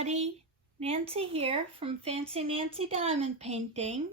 everybody, Nancy here from Fancy Nancy Diamond Painting,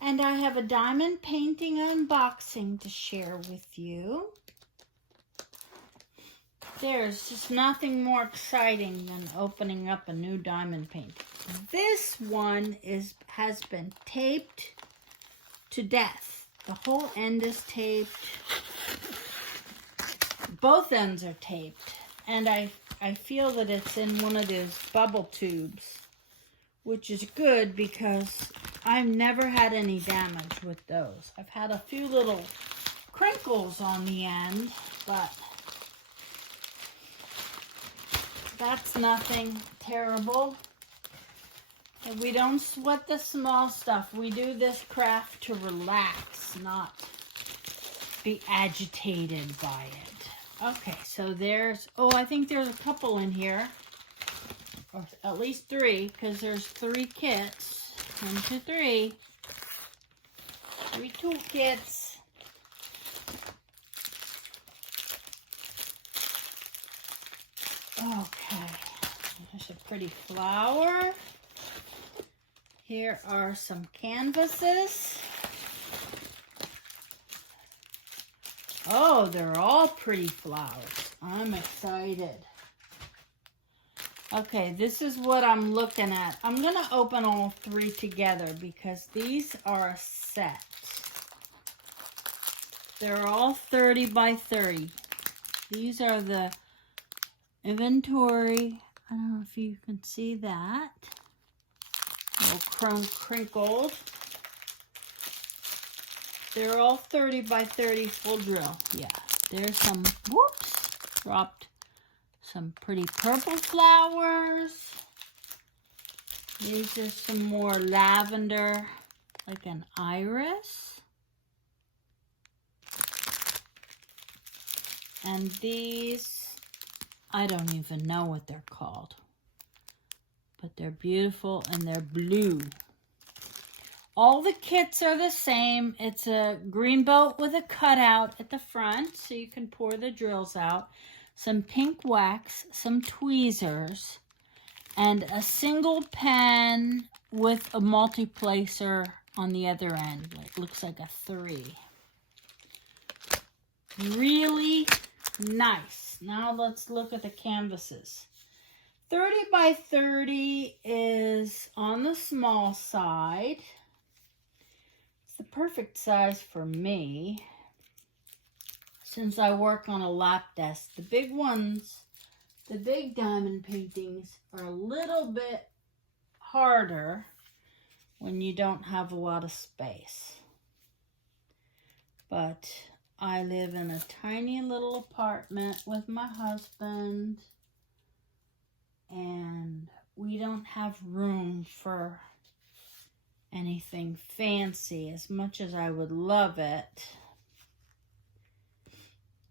and I have a diamond painting unboxing to share with you. There's just nothing more exciting than opening up a new diamond painting. This one has been taped to death. The whole end is taped. Both ends are taped, and I feel that it's in one of those bubble tubes, which is good because I've never had any damage with those. I've had a few little crinkles on the end, but that's nothing terrible. And we don't sweat the small stuff. We do this craft to relax, not be agitated by it. Okay, so there's, I think there's a couple in here, or at least 3, because there's 3 kits. 1, 2, 3. 3 toolkits. Okay, there's a pretty flower. Here are some canvases. Oh, they're all pretty flowers. I'm excited. Okay, this is what I'm looking at. I'm going to open all 3 together because these are a set. They're all 30 by 30. These are the inventory. I don't know if you can see that. A little chrome crinkled. They're all 30 by 30 full drill. Yeah, there's some, whoops, dropped some pretty purple flowers. These are some more lavender, like an iris. And these, I don't even know what they're called, but they're beautiful and they're blue. All the kits are the same. It's a green boat with a cutout at the front so you can pour the drills out. Some pink wax, some tweezers, and a single pen with a multi-placer on the other end. It looks like a 3. Really nice. Now let's look at the canvases. 30 by 30 is on the small side. The perfect size for me since I work on a lap desk. The big ones, the big diamond paintings are a little bit harder when you don't have a lot of space. But I live in a tiny little apartment with my husband and we don't have room for anything fancy. As much as I would love it,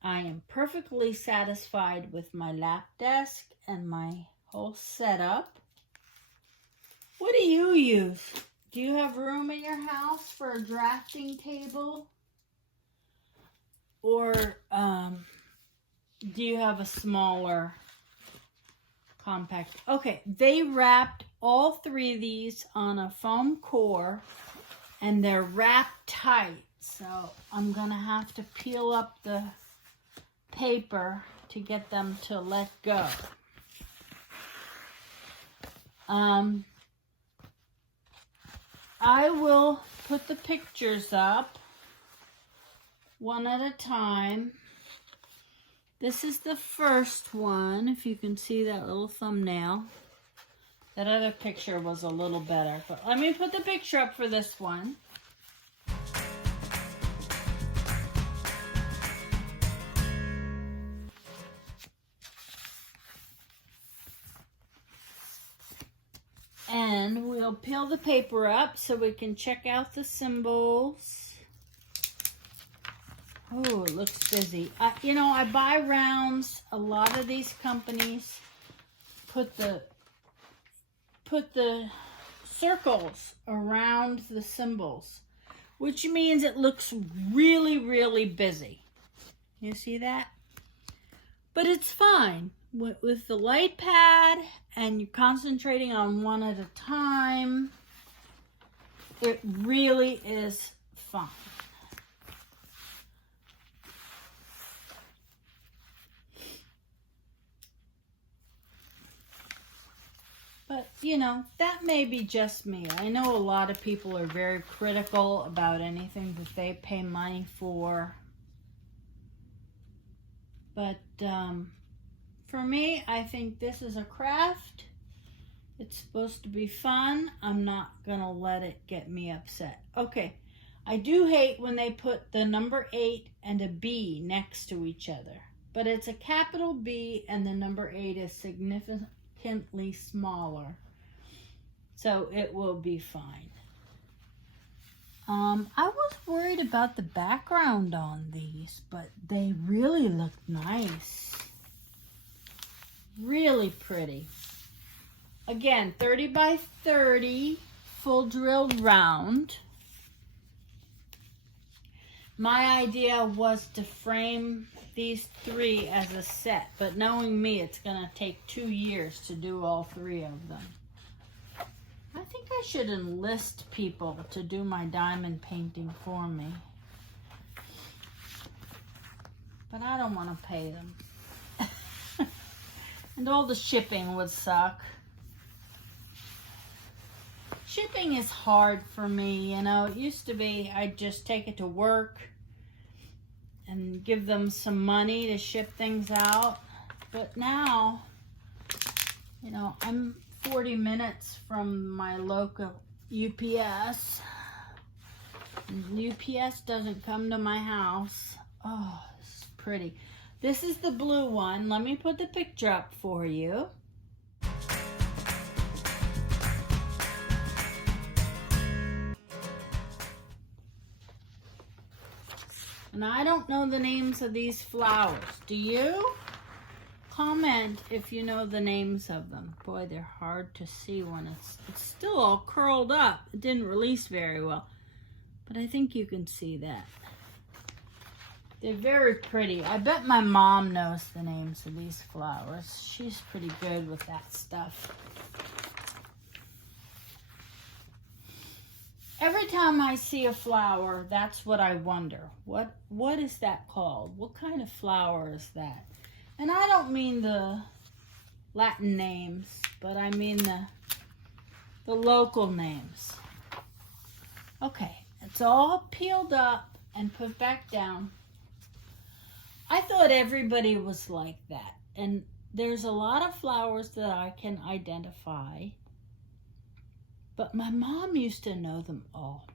I am perfectly satisfied with my lap desk and my whole setup. What do you use? Do you have room in your house for a drafting table? Or do you have a smaller compact? Okay, they wrapped all 3 of these on a foam core and they're wrapped tight. So I'm gonna have to peel up the paper to get them to let go. I will put the pictures up one at a time. This is the first one, if you can see that little thumbnail. That other picture was a little better, but let me put the picture up for this one. And we'll peel the paper up so we can check out the symbols. Oh, it looks busy. You know, I buy rounds. A lot of these companies put the circles around the symbols, which means it looks really, really busy. You see that? But it's fine with the light pad and you're concentrating on one at a time, it really is fun. But, you know, that may be just me. I know a lot of people are very critical about anything that they pay money for. But for me, I think this is a craft. It's supposed to be fun. I'm not going to let it get me upset. Okay, I do hate when they put the number 8 and a B next to each other. But it's a capital B and the number 8 is significantly smaller. So it will be fine. I was worried about the background on these, but they really look nice. Really pretty. Again, 30 by 30, full drilled round. My idea was to frame these 3 as a set, but knowing me, it's going to take 2 years to do all 3 of them. I think I should enlist people to do my diamond painting for me. But I don't want to pay them. And all the shipping would suck. Shipping is hard for me, you know. It used to be I'd just take it to work and give them some money to ship things out. But now, you know, I'm 40 minutes from my local UPS. And UPS doesn't come to my house. Oh, this is pretty. This is the blue one. Let me put the picture up for you. And I don't know the names of these flowers. Do you? Comment if you know the names of them. Boy, they're hard to see when it's still all curled up. It didn't release very well. But I think you can see that. They're very pretty. I bet my mom knows the names of these flowers. She's pretty good with that stuff. Every time I see a flower, that's what I wonder. What is that called? What kind of flower is that? And I don't mean the Latin names, but I mean the local names. Okay, it's all peeled up and put back down. I thought everybody was like that. And there's a lot of flowers that I can identify. But my mom used to know them all.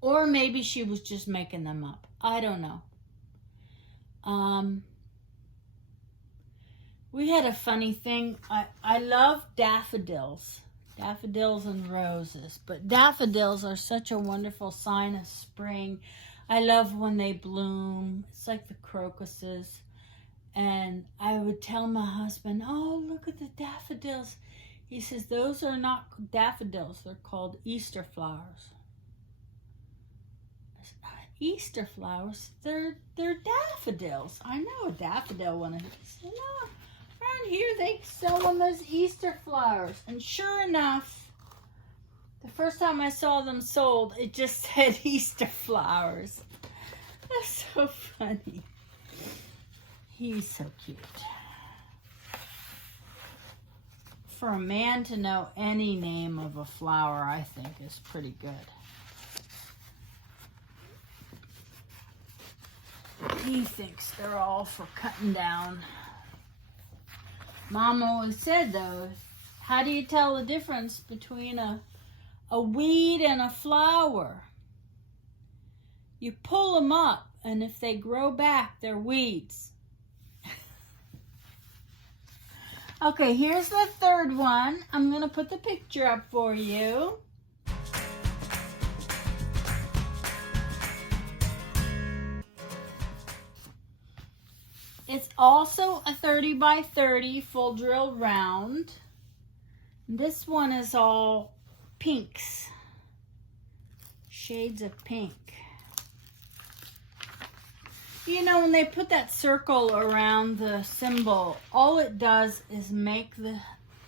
Or maybe she was just making them up. I don't know. We had a funny thing. I love daffodils. Daffodils and roses. But daffodils are such a wonderful sign of spring. I love when they bloom. It's like the crocuses. And I would tell my husband, oh, look at the daffodils. He says, those are not daffodils. They're called Easter flowers. I said, Easter flowers? They're daffodils. I know a daffodil one. He said, no, around here they sell them as Easter flowers. And sure enough, the first time I saw them sold, it just said Easter flowers. That's so funny. He's so cute. For a man to know any name of a flower, I think is pretty good. He thinks they're all for cutting down. Mom always said, though, how do you tell the difference between a weed and a flower? You pull them up, and if they grow back, they're weeds. Okay, here's the third one. I'm going to put the picture up for you. It's also a 30 by 30 full drill round. This one is all pinks. Shades of pink. You know, when they put that circle around the symbol, all it does is make the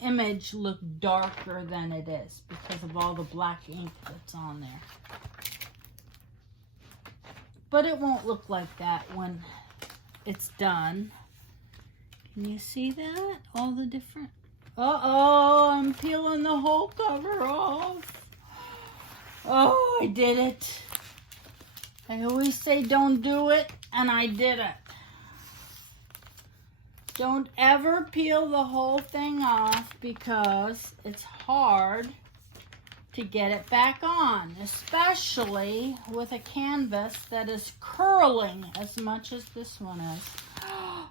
image look darker than it is because of all the black ink that's on there. But it won't look like that when it's done. Can you see that? All the different... Uh-oh, I'm peeling the whole cover off. Oh, I did it. I always say don't do it, and I did it. Don't ever peel the whole thing off because it's hard to get it back on, especially with a canvas that is curling as much as this one is.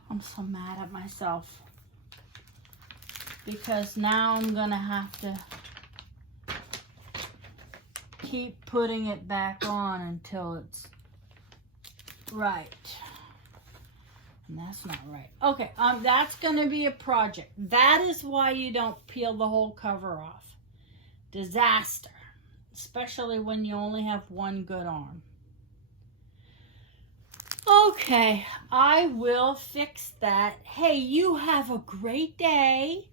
I'm so mad at myself because now I'm gonna have to keep putting it back on until it's right. And that's not right. Okay, that's gonna be a project. That is why you don't peel the whole cover off. Disaster, especially when you only have one good arm. Okay, I will fix that. Hey, you have a great day.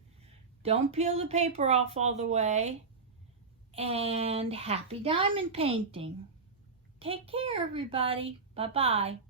Don't peel the paper off all the way. And happy diamond painting. Take care, everybody. Bye-bye.